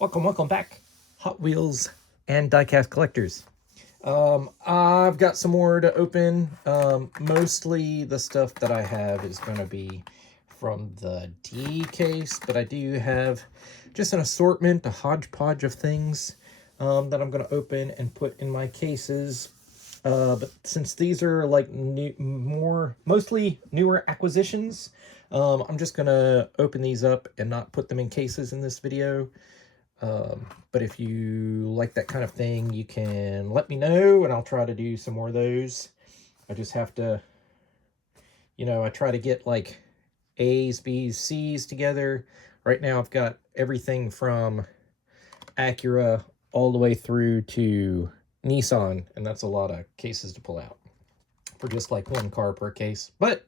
Welcome back, Hot Wheels and diecast collectors. I've got some more to open. Mostly the stuff that I have is going to be from the D case, but I do have just an assortment, a hodgepodge of things that I'm going to open and put in my cases. But since these are like mostly newer acquisitions, I'm just going to open these up and not put them in cases in this video. But if you like that kind of thing, you can let me know and I'll try to do some more of those. I just have to, I try to get like A's, B's, C's together. Right now I've got everything from Acura all the way through to Nissan, and that's a lot of cases to pull out for just like one car per case. But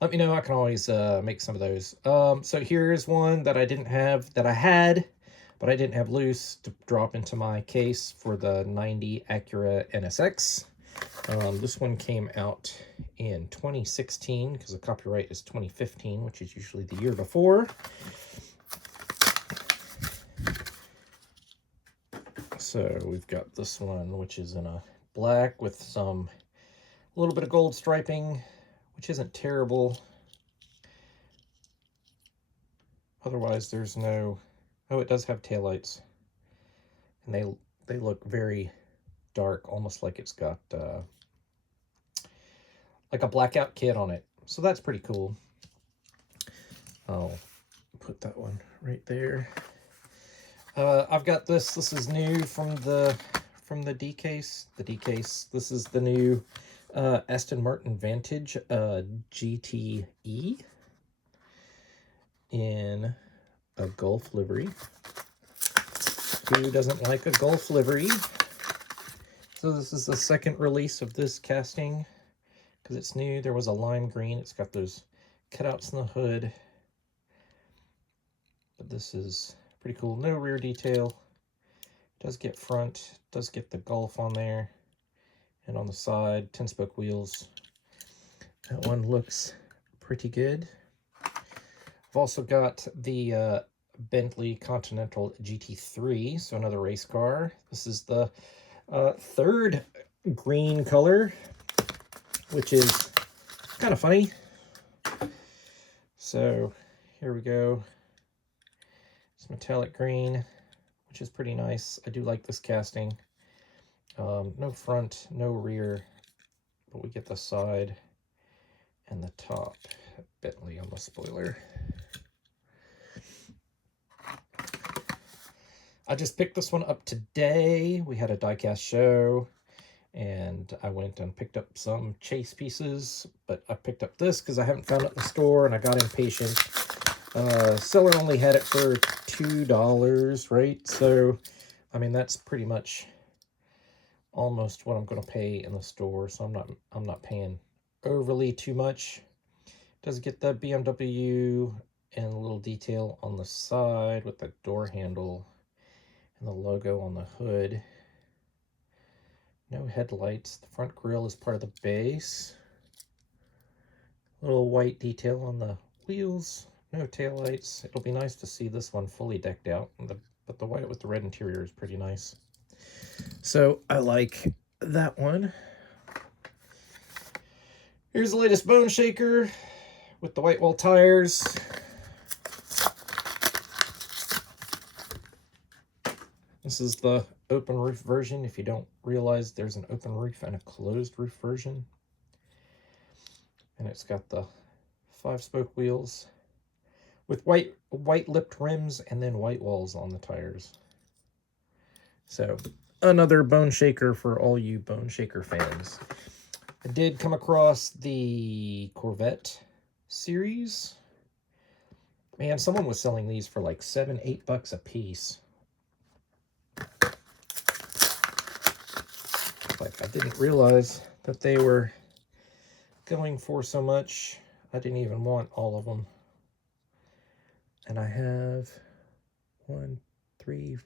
let me know, I can always make some of those. So here's one that I didn't have, that I had, but I didn't have loose to drop into my case for the 90 Acura NSX. This one came out in 2016 because the copyright is 2015, which is usually the year before. So we've got this one, which is in a black with a little bit of gold striping, which isn't terrible. Otherwise, there's no... Oh, it does have taillights, and they look very dark, almost like it's got like a blackout kit on it. So that's pretty cool. I'll put that one right there. I've got this. This is new from the D case. The D case. This is the new Aston Martin Vantage GTE in a Gulf livery. Who doesn't like a Gulf livery? So this is the second release of this casting because it's new. There was a lime green. It's got those cutouts in the hood, but this is pretty cool. No rear detail. Does get front. Does get the Gulf on there, and on the side 10-spoke wheels. That one looks pretty good. I've also got the Bentley Continental GT3, so another race car. This is the third green color, which is kind of funny. So here we go. It's metallic green, which is pretty nice. I do like this casting. No front, no rear, but we get the side and the top Bentley on the spoiler. I just picked this one up today. We had a diecast show, and I went and picked up some chase pieces, but I picked up this because I haven't found it in the store, and I got impatient. Seller only had it for $2, right? So, I mean, that's pretty much almost what I'm going to pay in the store, so I'm not paying overly too much. Does get the BMW and a little detail on the side with the door handle and the logo on the hood. No headlights. The front grille is part of the base. Little white detail on the wheels. No taillights. It'll be nice to see this one fully decked out, but the white with the red interior is pretty nice. So I like that one. Here's the latest bone shaker with the white wall tires. This is the open roof version. If you don't realize, there's an open roof and a closed roof version. And it's got the 5-spoke wheels with white lipped rims and then white walls on the tires. So another bone shaker for all you bone shaker fans. I did come across the Corvette Series. Man, someone was selling these for like $7-8 a piece. Like, I didn't realize that they were going for so much. I didn't even want all of them. And I have 1, 3,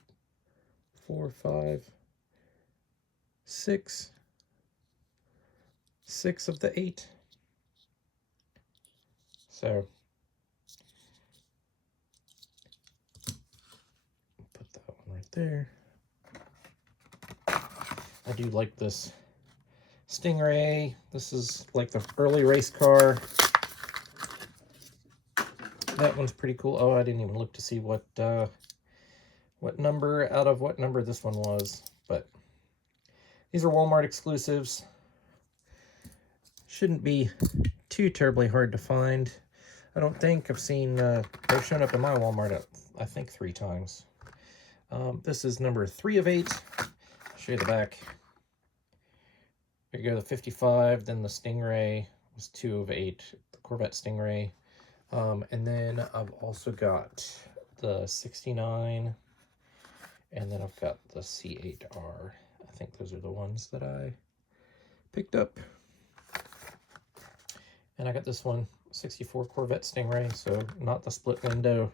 4, 5, 6 of the 8. So put that right there. I do like this Stingray. This is like the early race car. That one's pretty cool. Oh, I didn't even look to see what number out of what number this one was, but these are Walmart exclusives. Shouldn't be too terribly hard to find. I don't think. I've seen they've shown up in my Walmart I think 3 times. This is number 3 of 8. I'll show you the back. There you go, the 55, then the Stingray was 2 of 8, the Corvette Stingray. And then I've also got the 69, and then I've got the C8R. I think those are the ones that I picked up. And I got this one, 64 Corvette Stingray, so not the split window.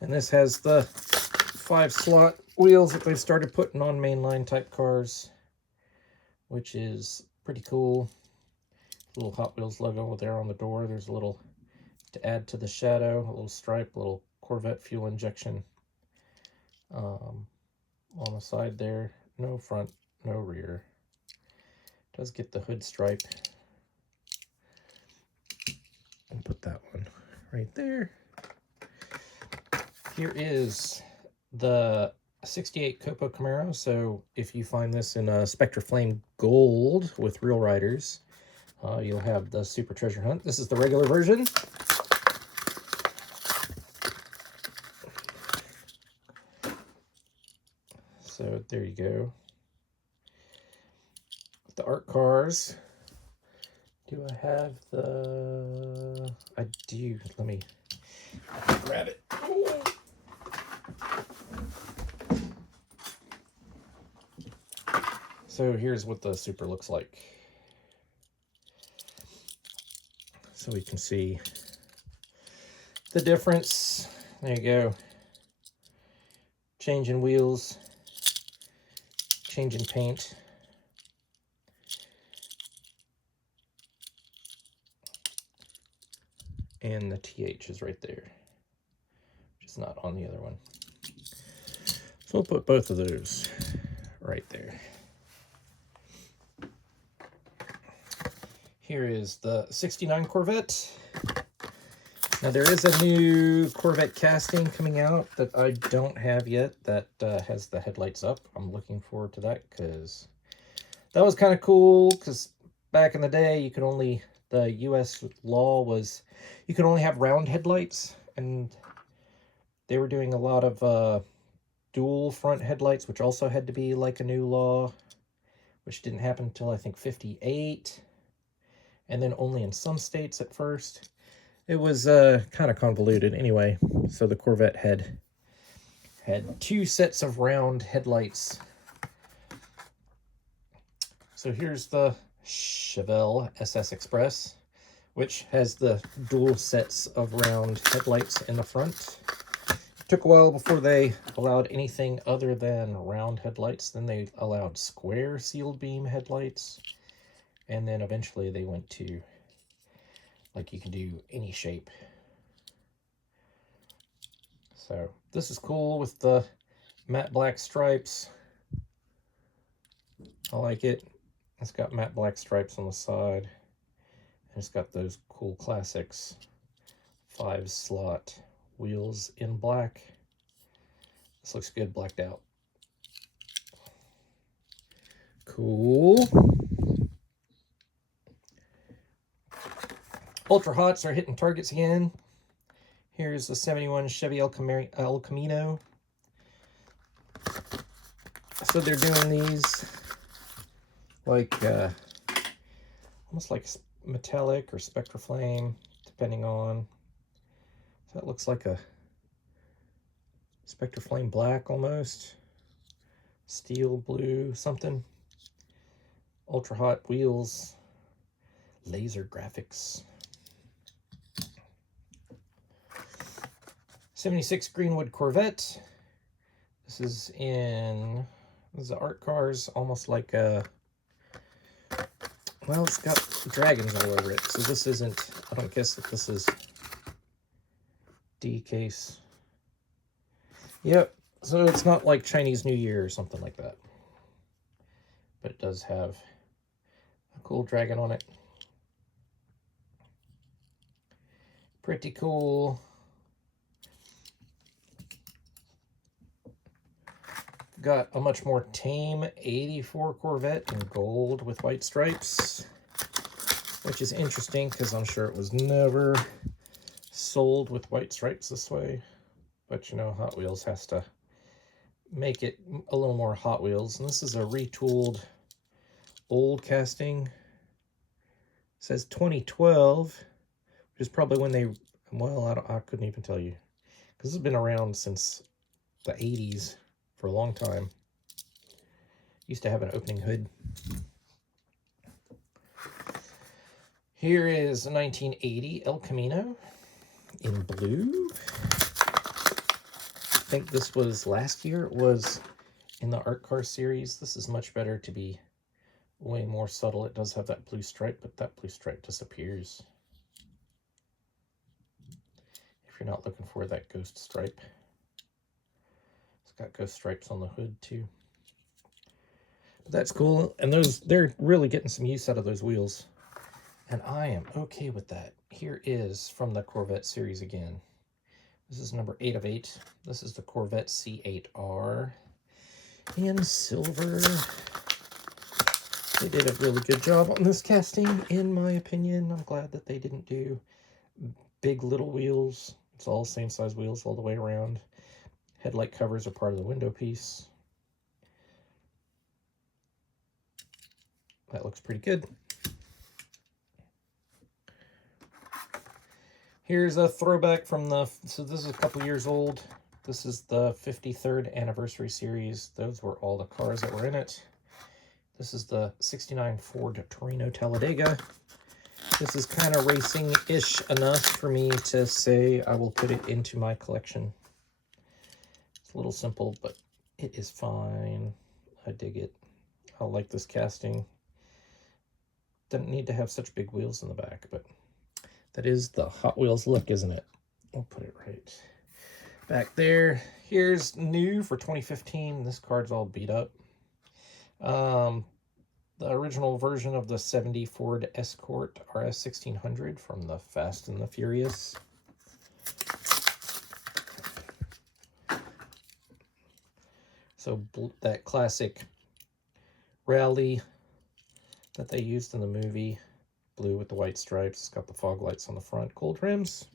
And this has the 5-slot wheels that they've started putting on mainline type cars, which is pretty cool. Little Hot Wheels logo there on the door. There's a little, to add to the shadow, a little stripe, a little Corvette fuel injection on the side there. No front, no rear. Does get the hood stripe. And put that one right there. Here is the 68 Copo Camaro. So if you find this in a Spectre Flame Gold with Real Riders, you'll have the Super Treasure Hunt. This is the regular version. So there you go. The art cars. Do I have the... I do. Let me grab it. Ooh. So here's what the Super looks like. So we can see the difference. There you go. Changing wheels, changing paint. And the TH is right there, which is not on the other one. So we'll put both of those right there. Here is the 69 Corvette. Now there is a new Corvette casting coming out that I don't have yet that has the headlights up. I'm looking forward to that because that was kind of cool, because back in the day you could only, the US law was you could only have round headlights, and they were doing a lot of dual front headlights, which also had to be like a new law, which didn't happen until I think 58. And then only in some states at first. It was kind of convoluted anyway. So the Corvette had 2 sets of round headlights. So here's the Chevelle SS Express, which has the dual sets of round headlights in the front. It took a while before they allowed anything other than round headlights. Then they allowed square sealed beam headlights. And then eventually they went to, like, you can do any shape. So this is cool with the matte black stripes. I like it. It's got matte black stripes on the side. And it's got those cool classics 5-slot wheels in black. This looks good blacked out. Cool. UltraHots are hitting targets again. Here's the 71 Chevy El Camino. So they're doing these like almost like metallic or Spectre Flame, depending on. So that looks like a Spectre Flame black almost. Steel blue something. Ultra hot wheels. Laser graphics. 76 Greenwood Corvette. This is the art cars, almost like a, well, it's got dragons all over it. So this isn't, I don't guess that this is D case. Yep, So it's not like Chinese New Year or something like that. But it does have a cool dragon on it. Pretty cool. Got a much more tame 84 Corvette in gold with white stripes, which is interesting because I'm sure it was never sold with white stripes this way. But you know, Hot Wheels has to make it a little more Hot Wheels. And this is a retooled old casting. It says 2012, which is probably when they, well, I couldn't even tell you, because this has been around since the 80s for a long time. Used to have an opening hood. Here is a 1980 El Camino in blue. I think this was last year. It was in the Art Car series. This is much better to be way more subtle. It does have that blue stripe, but that blue stripe disappears if you're not looking for that ghost stripe. It's got ghost stripes on the hood too. But that's cool. And they're really getting some use out of those wheels. And I am okay with that. Here is from the Corvette series again. This is number 8 of 8. This is the Corvette C8R in silver. They did a really good job on this casting, in my opinion. I'm glad that they didn't do big little wheels. It's all same size wheels all the way around. Headlight covers are part of the window piece. That looks pretty good. Here's a throwback from the, so this is a couple years old. This is the 53rd anniversary series. Those were all the cars that were in it. This is the 69 Ford Torino Talladega. This is kind of racing-ish enough for me to say I will put it into my collection. It's a little simple, but it is fine. I dig it. I like this casting. Doesn't need to have such big wheels in the back, but that is the Hot Wheels look, isn't it? I'll put it right back there. Here's new for 2015. This card's all beat up. The original version of the 70 Ford Escort RS 1600 from the Fast and the Furious. So that classic rally that they used in the movie. Blue with the white stripes. It's got the fog lights on the front. Gold rims.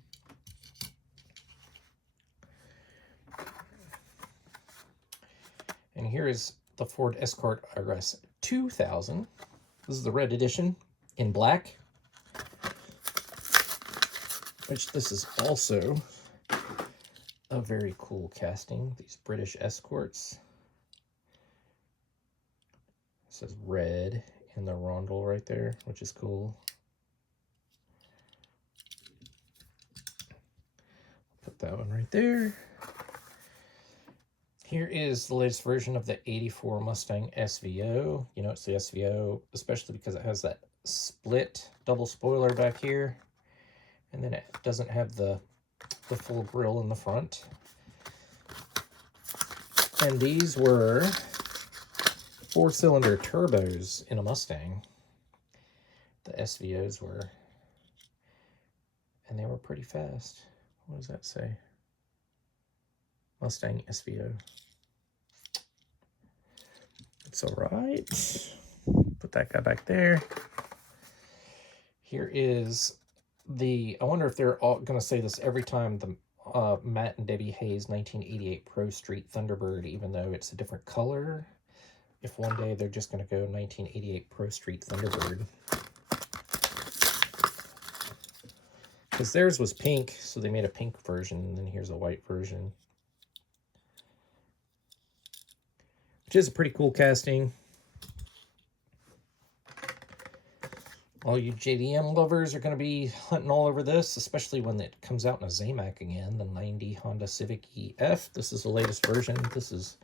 And here is the Ford Escort RS 2000. This is the red edition in black. Which this is also a very cool casting. These British Escorts. It says red in the rondel right there, which is cool. Put that one right there. Here is the latest version of the 84 Mustang SVO. You know, it's the SVO, especially because it has that split double spoiler back here. And then it doesn't have the full grille in the front. And these were 4-cylinder turbos in a Mustang. The SVOs were. And they were pretty fast. What does that say? Mustang SVO. It's all right. Put that guy back there. Here is the, I wonder if they're all going to say this every time, the Matt and Debbie Hayes 1988 Pro Street Thunderbird, even though it's a different color. If one day they're just going to go 1988 Pro Street Thunderbird. Because theirs was pink, so they made a pink version, and then here's a white version. Which is a pretty cool casting. All you JDM lovers are going to be hunting all over this, especially when it comes out in a Zamac again, the 90 Honda Civic EF. This is the latest version. This is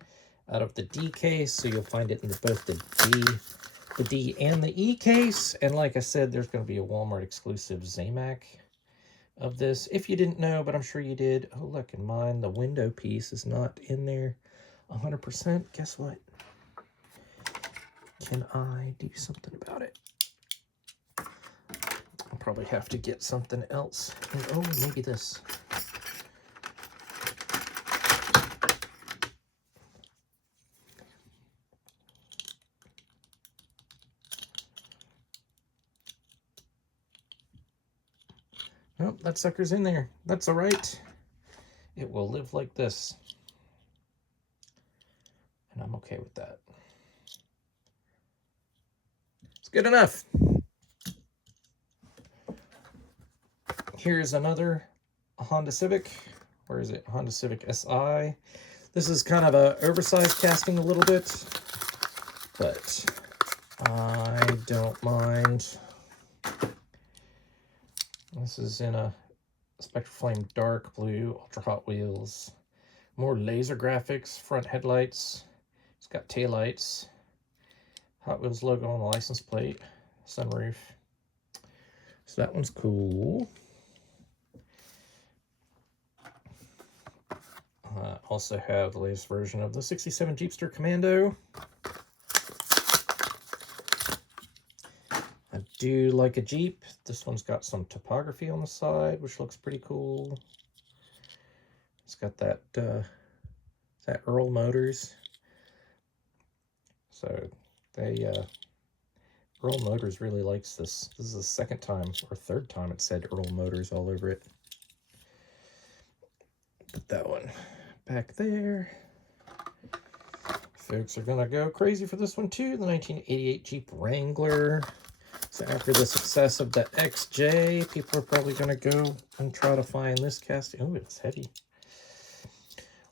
out of the D case, so you'll find it in both the D and the E case. And like I said, there's going to be a Walmart exclusive Zamac of this. If you didn't know, but I'm sure you did. Oh, look, and mine, the window piece is not in there 100%. Guess what? Can I do something about it? I'll probably have to get something else. And, oh, maybe this. Nope, that sucker's in there. That's all right. It will live like this. And I'm okay with that. It's good enough. Here's another Honda Civic. Where is it? Honda Civic SI. This is kind of a oversized casting a little bit, but I don't mind. This is in a Spectre Flame dark blue, ultra hot wheels, more laser graphics, front headlights. It's got taillights, Hot Wheels logo on the license plate, sunroof. So that one's cool. Also have the latest version of the '67 Jeepster Commando. I do like a Jeep. This one's got some topography on the side, which looks pretty cool. It's got that that Earl Motors. So they Earl Motors really likes this. This is the second time or third time it said Earl Motors all over it. Put that one back there. Folks are gonna go crazy for this one too. The 1988 Jeep Wrangler. So after the success of the XJ, people are probably gonna go and try to find this casting. Oh, it's heavy.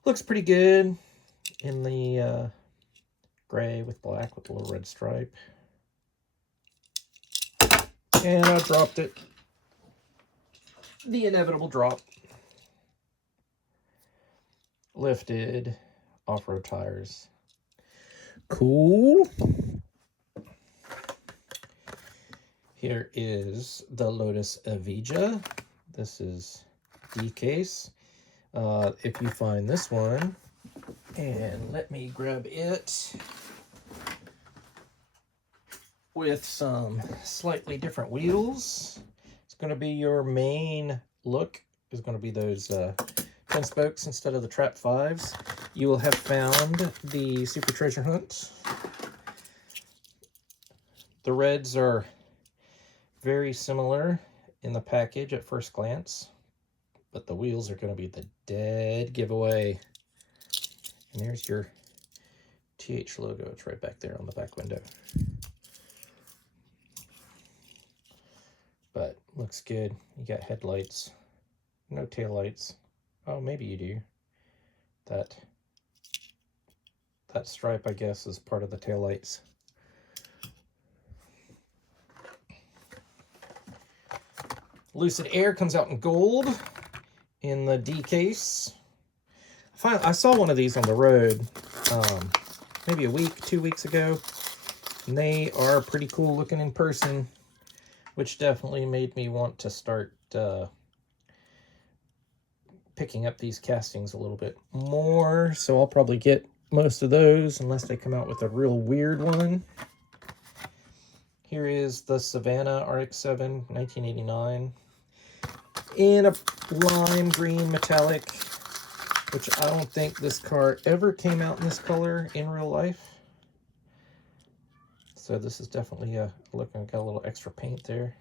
Looks pretty good in the gray with black with a little red stripe. And I dropped it. The inevitable drop. Lifted off-road tires. Cool. Here is the Lotus Evija. This is D case. If you find this one, and let me grab it with some slightly different wheels. It's going to be your main look. Is going to be those 10 spokes instead of the Trap 5s. You will have found the Super Treasure Hunt. The reds are very similar in the package at first glance, but the wheels are going to be the dead giveaway. And there's your TH logo. It's right back there on the back window. But looks good. You got headlights, no taillights. Oh, maybe you do. That stripe, I guess, is part of the taillights. Lucid Air comes out in gold in the D case. I saw one of these on the road maybe a week, 2 weeks ago. And they are pretty cool looking in person, which definitely made me want to start picking up these castings a little bit more. So I'll probably get most of those unless they come out with a real weird one. Here is the Savannah RX7 1989 in a lime green metallic, which I don't think this car ever came out in this color in real life. So this is definitely a look. I've got a little extra paint there.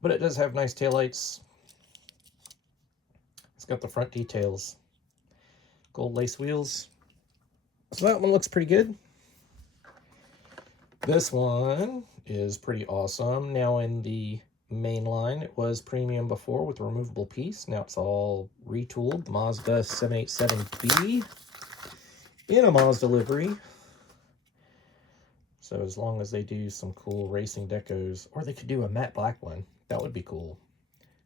But it does have nice taillights. It's got the front details. Gold lace wheels. So that one looks pretty good. This one is pretty awesome. Now in the main line, it was premium before with a removable piece. Now it's all retooled. The Mazda 787B in a Mazda livery. So as long as they do some cool racing decos, or they could do a matte black one, that would be cool.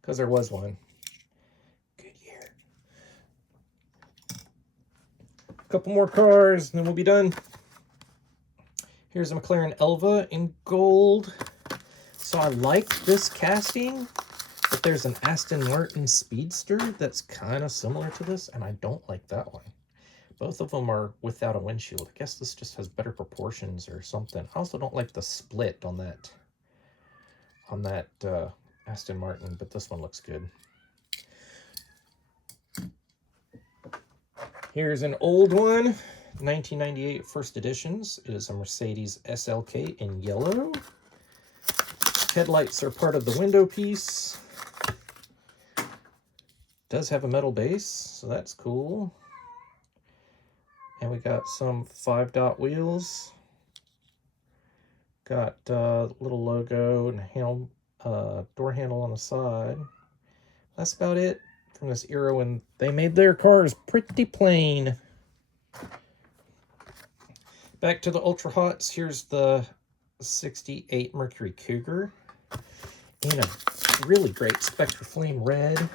Because there was one. Good year. A couple more cars, and then we'll be done. Here's a McLaren Elva in gold. So I like this casting, but there's an Aston Martin Speedster that's kind of similar to this, and I don't like that one. Both of them are without a windshield. I guess this just has better proportions or something. I also don't like the split on that Aston Martin, but this one looks good. Here's an old one, 1998 first editions. It is a Mercedes SLK in yellow. Headlights are part of the window piece. Does have a metal base, so that's cool. And we got some 5-dot wheels. Got a little logo and handle, door handle on the side. That's about it from this era when they made their cars pretty plain. Back to the Ultra Hots. Here's the 68 Mercury Cougar in a really great Spectra Flame red.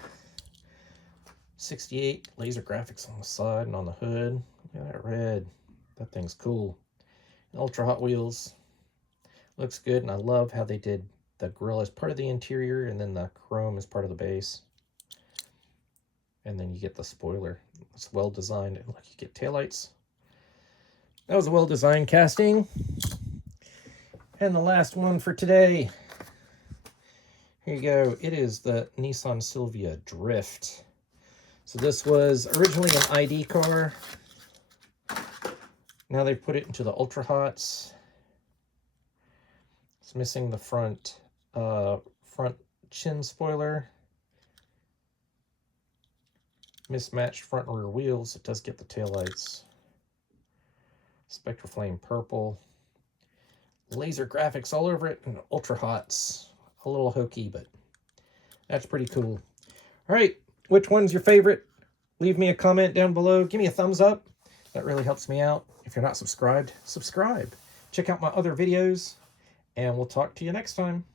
68 laser graphics on the side and on the hood. Look at that red. That thing's cool. And Ultra Hot Wheels. Looks good, and I love how they did the grille as part of the interior and then the chrome as part of the base. And then you get the spoiler. It's well designed. And look, you get taillights. That was a well designed casting. And the last one for today. Here you go. It is the Nissan Silvia Drift. So this was originally an ID car. Now they put it into the Ultra Hots. It's missing the front chin spoiler. Mismatched front and rear wheels. It does get the taillights. Spectra Flame purple. Laser graphics all over it, and Ultra Hots. A little hokey, but that's pretty cool. All right, which one's your favorite? Leave me a comment down below. Give me a thumbs up. That really helps me out. If you're not subscribed, subscribe. Check out my other videos, and we'll talk to you next time.